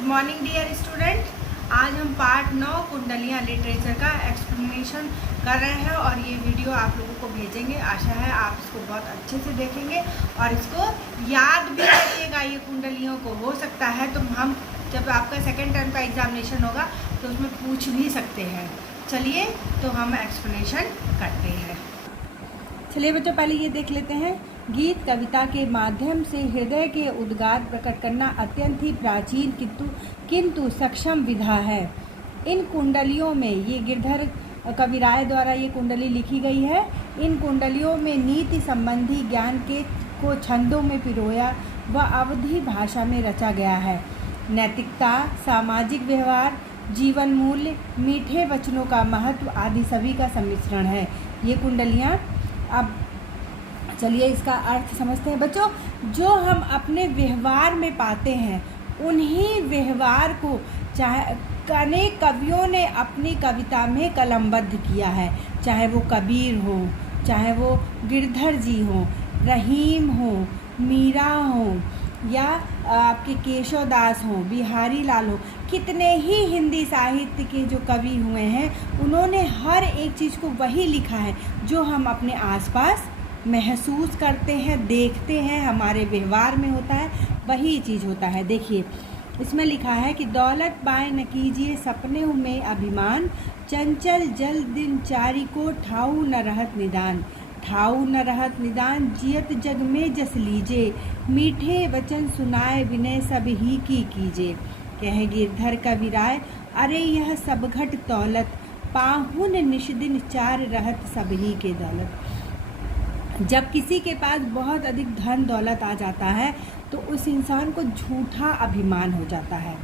Good morning dear student. आज हम part 9 कुंडलियाँ लिटरेचर का एक्सप्लेनेशन कर रहे हैं और ये वीडियो आप लोगों को भेजेंगे। आशा है आप इसको बहुत अच्छे से देखेंगे और इसको याद भी करिएगा। ये कुंडलियों को हो सकता है तो हम जब आपका सेकेंड टर्म का एग्जामिनेशन होगा तो उसमें पूछ भी सकते हैं। चलिए तो हम एक्सप्लेनेशन करते हैं। चलिए बच्चों, पहले ये देख लेते हैं। गीत कविता के माध्यम से हृदय के उद्गार प्रकट करना अत्यंत ही प्राचीन किंतु सक्षम विधा है। इन कुंडलियों में ये गिरधर कविराय द्वारा ये कुंडली लिखी गई है। इन कुंडलियों में नीति संबंधी ज्ञान को छंदों में पिरोया व अवधि भाषा में रचा गया है। नैतिकता, सामाजिक व्यवहार, जीवन मूल्य, मीठे वचनों का महत्व आदि सभी का सम्मिश्रण है ये कुंडलियाँ। अब चलिए इसका अर्थ समझते हैं बच्चों। जो हम अपने व्यवहार में पाते हैं उन्हीं व्यवहार को अनेक कवियों ने अपनी कविता में कलमबद्ध किया है। चाहे वो कबीर हो, चाहे वो गिरधर जी हो, रहीम हो, मीरा हो या आपके केशवदास हो, बिहारी लाल हो, कितने ही हिंदी साहित्य के जो कवि हुए हैं उन्होंने हर एक चीज़ को वही लिखा है जो हम अपने आसपास महसूस करते हैं, देखते हैं, हमारे व्यवहार में होता है, वही चीज़ होता है। देखिए इसमें लिखा है कि दौलत पाए न कीजिए सपने में अभिमान, चंचल जल दिन चारी को ठाऊ न रहत निदान। ठाऊ न रहत निदान जियत जग में जस लीजे, मीठे वचन सुनाए विनय सब ही की कीजे। कहे गिरधर कविराय अरे यह सब घट दौलत, पाहुन निष्दिन चार रहत सब ही के दौलत। जब किसी के पास बहुत अधिक धन दौलत आ जाता है तो उस इंसान को झूठा अभिमान हो जाता है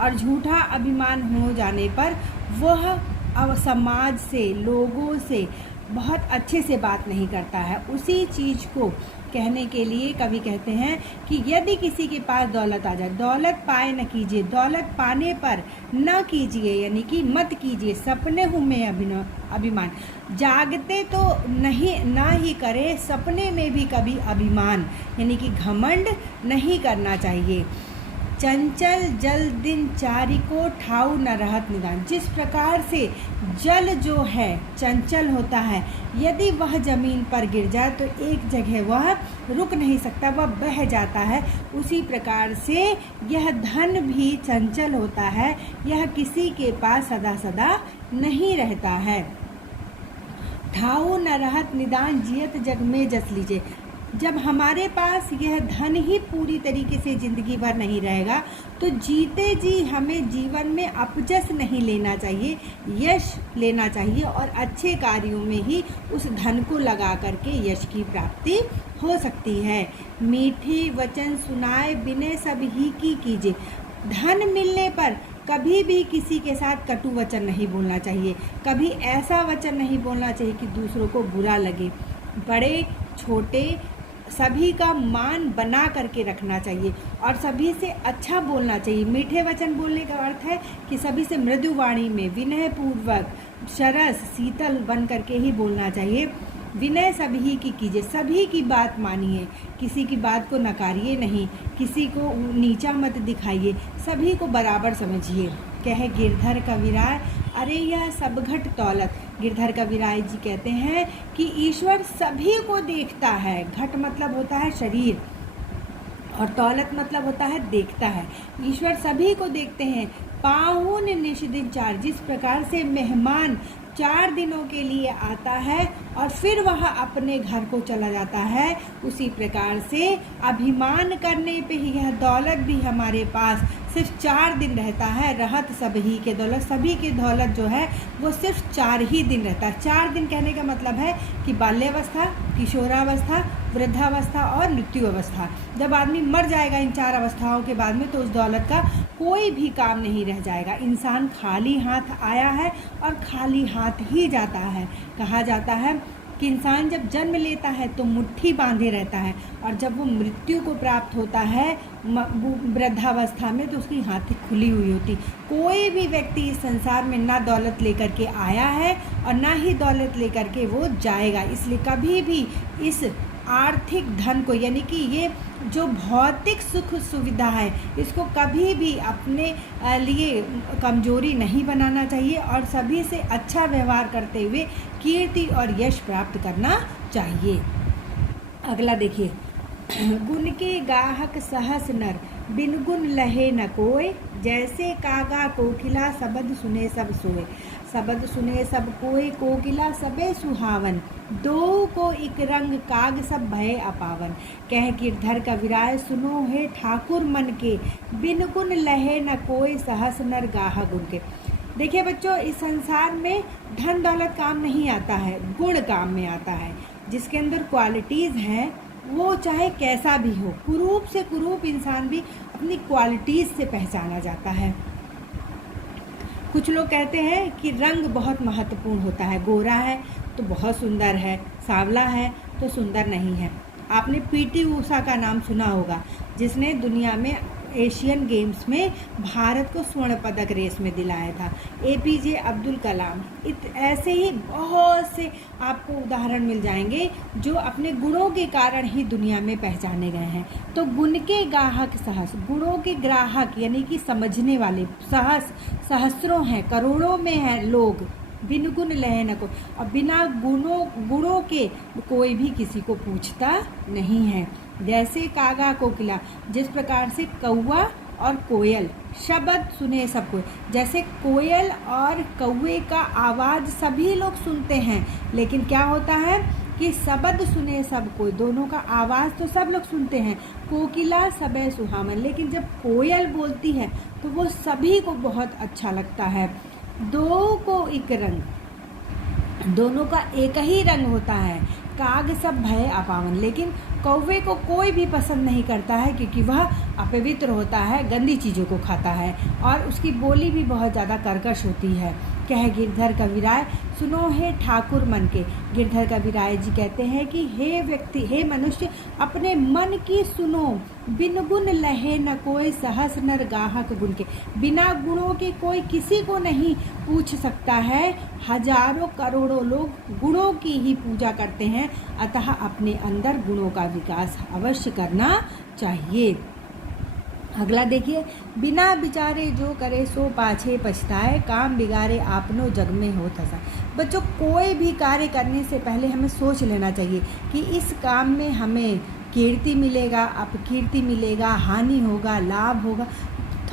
और झूठा अभिमान हो जाने पर वह समाज से, लोगों से बहुत अच्छे से बात नहीं करता है। उसी चीज़ को कहने के लिए कवि कहते हैं कि यदि किसी के पास दौलत आ जाए, दौलत पाए न कीजिए, दौलत पाने पर न कीजिए यानी कि मत कीजिए सपने में अभिमान। जागते तो नहीं ना ही करे, सपने में भी कभी अभिमान यानी कि घमंड नहीं करना चाहिए। चंचल जल दिन चारी को ठाऊ न रहत निदान। जिस प्रकार से जल जो है चंचल होता है, यदि वह ज़मीन पर गिर जाए तो एक जगह वह रुक नहीं सकता, वह बह जाता है। उसी प्रकार से यह धन भी चंचल होता है, यह किसी के पास सदा सदा नहीं रहता है। ठाऊ न रहत निदान जियत जग में जस लीजिए। जब हमारे पास यह धन ही पूरी तरीके से ज़िंदगी भर नहीं रहेगा तो जीते जी हमें जीवन में अपजस नहीं लेना चाहिए, यश लेना चाहिए और अच्छे कार्यों में ही उस धन को लगा करके यश की प्राप्ति हो सकती है। मीठे वचन सुनाए विनय सब ही की कीजिए। धन मिलने पर कभी भी किसी के साथ कटु वचन नहीं बोलना चाहिए, कभी ऐसा वचन नहीं बोलना चाहिए कि दूसरों को बुरा लगे। बड़े छोटे सभी का मान बना करके रखना चाहिए और सभी से अच्छा बोलना चाहिए। मीठे वचन बोलने का अर्थ है कि सभी से मृदु वाणी में विनय पूर्वक सरस शीतल बन करके ही बोलना चाहिए। विनय सभी की कीजिए, सभी की बात मानिए, किसी की बात को नकारिए नहीं, किसी को नीचा मत दिखाइए, सभी को बराबर समझिए। कहे गिरधर कविराय अरे यह सब घट दौलत। गिरधर कविराय जी कहते हैं कि ईश्वर सभी को देखता है। घट मतलब होता है शरीर और दौलत मतलब होता है देखता है। ईश्वर सभी को देखते हैं। पाहुन निष्दिन चार, जिस प्रकार से मेहमान 4 दिनों के लिए आता है और फिर वह अपने घर को चला जाता है, उसी प्रकार से अभिमान करने पे ही यह दौलत भी हमारे पास सिर्फ 4 दिन रहता है। रहत सब ही के दौलत, सभी की दौलत जो है वो सिर्फ 4 ही दिन रहता है। 4 दिन कहने का मतलब है कि बाल्यावस्था, किशोरावस्था, वृद्धावस्था और मृत्यु अवस्था। जब आदमी मर जाएगा इन 4 अवस्थाओं के बाद में तो उस दौलत का कोई भी काम नहीं रह जाएगा। इंसान खाली हाथ आया है और खाली हाथ ही जाता है। कहा जाता है कि इंसान जब जन्म लेता है तो मुट्ठी बांधे रहता है और जब वो मृत्यु को प्राप्त होता है वृद्धावस्था में तो उसकी हाथें खुली हुई होती। कोई भी व्यक्ति इस संसार में ना दौलत लेकर के आया है और ना ही दौलत लेकर के वो जाएगा। इसलिए कभी भी इस आर्थिक धन को, यानी कि ये जो भौतिक सुख सुविधा है, इसको कभी भी अपने लिए कमजोरी नहीं बनाना चाहिए और सभी से अच्छा व्यवहार करते हुए कीर्ति और यश प्राप्त करना चाहिए। अगला देखिए, गुण के गाहक सहस नर, बिन गुण लहे न कोय, जैसे कागा कोकिला सबद सुने सब सोए। सबद सुने सब कोय कोकिला सबे सुहावन, दो को इक रंग काग सब भय अपावन। कह गिरधर कविराय सुनो हे ठाकुर मन के, बिन गुण लहे न कोय सहस नर गाह गुण के। देखिए बच्चों, इस संसार में धन दौलत काम नहीं आता है, गुण काम में आता है। जिसके अंदर क्वालिटीज़ हैं वो चाहे कैसा भी हो, कुरूप से कुरूप इंसान भी अपनी क्वालिटीज़ से पहचाना जाता है। कुछ लोग कहते हैं कि रंग बहुत महत्वपूर्ण होता है, गोरा है तो बहुत सुंदर है, सांवला है तो सुंदर नहीं है। आपने पीटी ऊषा का नाम सुना होगा, जिसने दुनिया में एशियन गेम्स में भारत को स्वर्ण पदक रेस में दिलाया था। एपीजे अब्दुल कलाम, ऐसे ही बहुत से आपको उदाहरण मिल जाएंगे जो अपने गुणों के कारण ही दुनिया में पहचाने गए हैं। तो गुण के गाहक सहस, गुणों के ग्राहक यानी कि समझने वाले सहस्रों हैं, करोड़ों में हैं लोग। बिन गुण लहे न को, और बिना गुणों के कोई भी किसी को पूछता नहीं है। जैसे कागा कोकिला, जिस प्रकार से कौवा और कोयल शब्द सुने सब कोई, जैसे कोयल और कौवे का आवाज़ सभी लोग सुनते हैं, लेकिन क्या होता है कि शब्द सुने सब कोई, दोनों का आवाज़ तो सब लोग सुनते हैं। कोकिला सबे सुहावन, लेकिन जब कोयल बोलती है तो वो सभी को बहुत अच्छा लगता है। दो को एक रंग, दोनों का एक ही रंग होता है। काग सब भय अपावन, लेकिन कौवे को कोई भी पसंद नहीं करता है क्योंकि वह अपवित्र होता है, गंदी चीज़ों को खाता है और उसकी बोली भी बहुत ज़्यादा कर्कश होती है। कह गिरधर कविराय सुनो हे ठाकुर मन के। गिरधर कविराय जी कहते हैं कि हे व्यक्ति, हे मनुष्य, अपने मन की सुनो। बिन गुण लहे न कोई सहस नर गाहक गुण के, बिना गुणों के कोई किसी को नहीं पूछ सकता है। हजारों करोड़ों लोग गुणों की ही पूजा करते हैं, अतः अपने अंदर गुणों का विकास अवश्य करना चाहिए। अगला देखिए, बिना विचारे जो करे सो पाछे पछताए, काम बिगाड़े आपनो जग में हो थसा। बच्चों, कोई भी कार्य करने से पहले हमें सोच लेना चाहिए कि इस काम में हमें कीर्ति मिलेगा, अपकीर्ति मिलेगा, हानि होगा, लाभ होगा।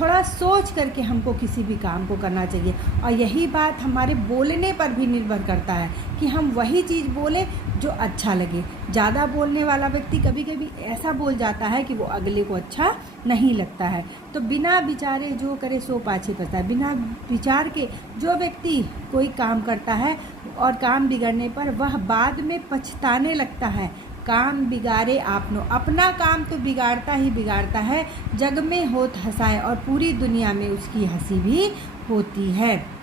थोड़ा सोच करके हमको किसी भी काम को करना चाहिए। और यही बात हमारे बोलने पर भी निर्भर करता है कि हम वही चीज़ बोलें जो अच्छा लगे। ज़्यादा बोलने वाला व्यक्ति कभी कभी ऐसा बोल जाता है कि वो अगले को अच्छा नहीं लगता है। तो बिना विचारे जो करे सो पाछे पछताए, बिना विचार के जो व्यक्ति कोई काम करता है और काम बिगड़ने पर वह बाद में पछताने लगता है। काम बिगाड़े आपनो, अपना काम तो बिगाड़ता ही बिगाड़ता है, जग में होत हंसाए, और पूरी दुनिया में उसकी हंसी भी होती है।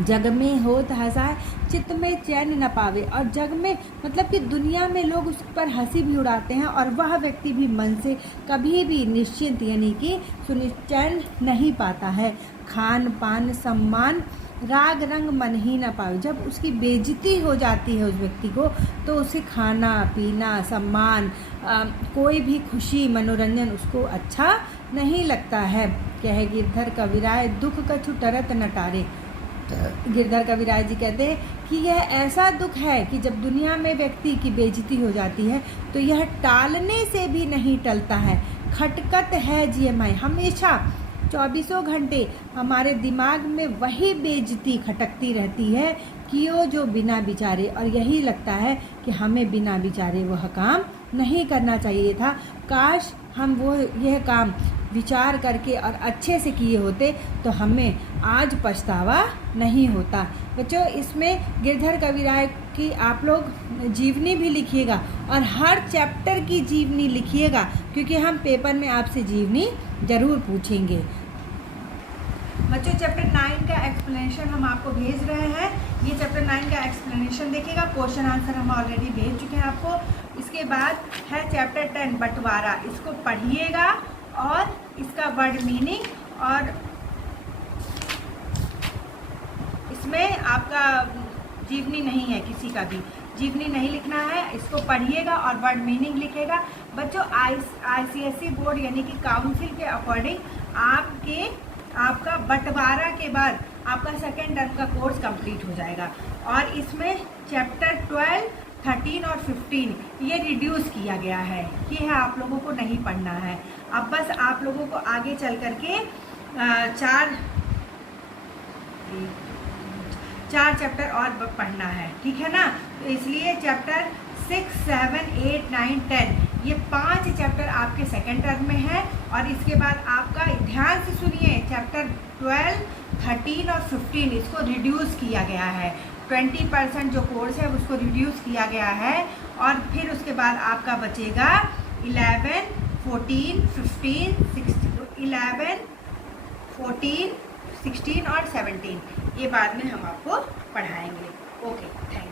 जग में होत हंसाए चित्त में चैन न पावे, और जग में मतलब कि दुनिया में लोग उस पर हंसी भी उड़ाते हैं और वह व्यक्ति भी मन से कभी भी निश्चिंत यानी कि सुनिश्चैन नहीं पाता है। खान पान सम्मान राग रंग मन ही न पावे, जब उसकी बेइज्जती हो जाती है उस व्यक्ति को, तो उसे खाना पीना सम्मान कोई भी खुशी मनोरंजन उसको अच्छा नहीं लगता है। कह गिरधर कविराय दुख कछु टरत न टारे। गिरधर कविराय जी कहते हैं कि यह ऐसा दुख है कि जब दुनिया में व्यक्ति की बेइज्जती हो जाती है तो यह टालने से भी नहीं टलता है। खटकत है जीएमआई, हमेशा 24 घंटे हमारे दिमाग में वही बेइज्जती खटकती रहती है कियो जो बिना विचारे, और यही लगता है कि हमें बिना विचारे वह काम नहीं करना चाहिए था। काश हम वो यह काम विचार करके और अच्छे से किए होते तो हमें आज पछतावा नहीं होता। बच्चों, इसमें गिरधर कविराय की आप लोग जीवनी भी लिखिएगा और हर चैप्टर की जीवनी लिखिएगा, क्योंकि हम पेपर में आपसे जीवनी ज़रूर पूछेंगे। बच्चों, चैप्टर 9 का एक्सप्लेनेशन हम आपको भेज रहे हैं। ये चैप्टर 9 का एक्सप्लेनेशन देखिएगा, क्वेश्चन आंसर हम ऑलरेडी भेज चुके हैं आपको। इसके बाद है चैप्टर 10 बंटवारा, इसको पढ़िएगा और इसका वर्ड मीनिंग, और इसमें आपका जीवनी नहीं है किसी का भी, जीवनी नहीं लिखना है, इसको पढ़िएगा और वर्ड मीनिंग लिखेगा। बच्चों ICSE बोर्ड यानी कि काउंसिल के अकॉर्डिंग आपका बंटवारा के बाद आपका सेकेंड टर्म का कोर्स कंप्लीट हो जाएगा। और इसमें चैप्टर 12, 13 और 15 ये रिड्यूस किया गया है, ये है आप लोगों को नहीं पढ़ना है। अब बस आप लोगों को आगे चल करके चार चैप्टर और पढ़ना है, ठीक है ना। तो इसलिए चैप्टर 6, 7, 8, 9, 10 ये 5 चैप्टर आपके सेकेंड टर्म में है। और इसके बाद आपका ध्यान से सुनिए, चैप्टर 12, 13 और 15 इसको रिड्यूस किया गया है। 20% जो कोर्स है उसको रिड्यूस किया गया है। और फिर उसके बाद आपका बचेगा 11, 14, 15, 11, 14, 16 और 17 ये बाद में हम आपको पढ़ाएंगे। Okay, thank you.